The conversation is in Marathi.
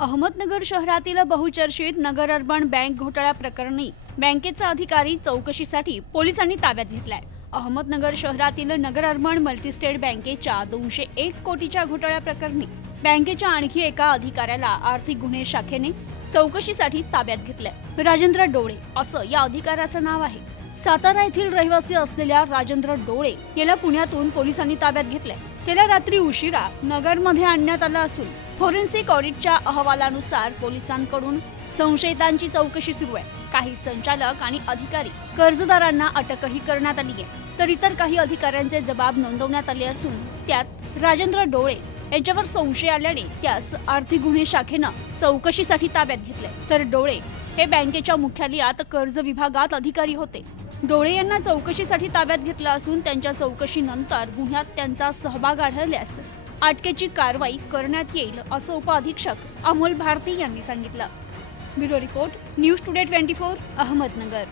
अहमदनगर शहरातील बहुचर्चित नगर अर्बन बँक घोटाळा प्रकरणी बँकेचा अधिकारी चौकशीसाठी पोलिसांनी ताब्यात घेतलाय। अहमदनगर शहरातील नगर अर्बन मल्टीस्टेट बँकेच्या 201 कोटीच्या घोटाळा प्रकरणी बँकेच्या आणखी एका अधिकाऱ्याला आर्थिक गुन्हे शाखेने चौकशीसाठी ताब्यात घेतलंय। राजेंद्र डोळे असं या अधिकाऱ्याचं नाव आहे। सातारा येथील रहिवासी असलेल्या राजेंद्र डोळे याला पुण्यातून पोलिसांनी ताब्यात घेतलंय। त्याला रात्री उशिरा नगरमध्ये आणण्यात आलं असून फोरेन्सिक ऑडिटच्या अहवालानुसार पोलिसांकडून संशयितांची चौकशी सुरू आहे। काही संचालक आणि अधिकारी कर्जदारांना अटकही करण्यात आली आहे, तर इतर काही अधिकाऱ्यांचे जबाब नोंदवण्यात आले असून त्यात राजेंद्र डोळे यांच्यावर संशय आल्याने त्यास आर्थिक गुन्हे शाखेनं चौकशीसाठी ताब्यात घेतलंय। तर डोळे हे बँकेच्या मुख्यालयात कर्ज विभागात अधिकारी होते। डोळे यांना चौकशीसाठी ताब्यात घेतलं असून त्यांच्या चौकशीनंतर गुन्ह्यात त्यांचा सहभाग आढळल्यास अटकेची कारवाई करण्यात येईल असं उपअधीक्षक अमोल भारती यांनी सांगितलं। Bureau report, news today 24, Ahmednagar.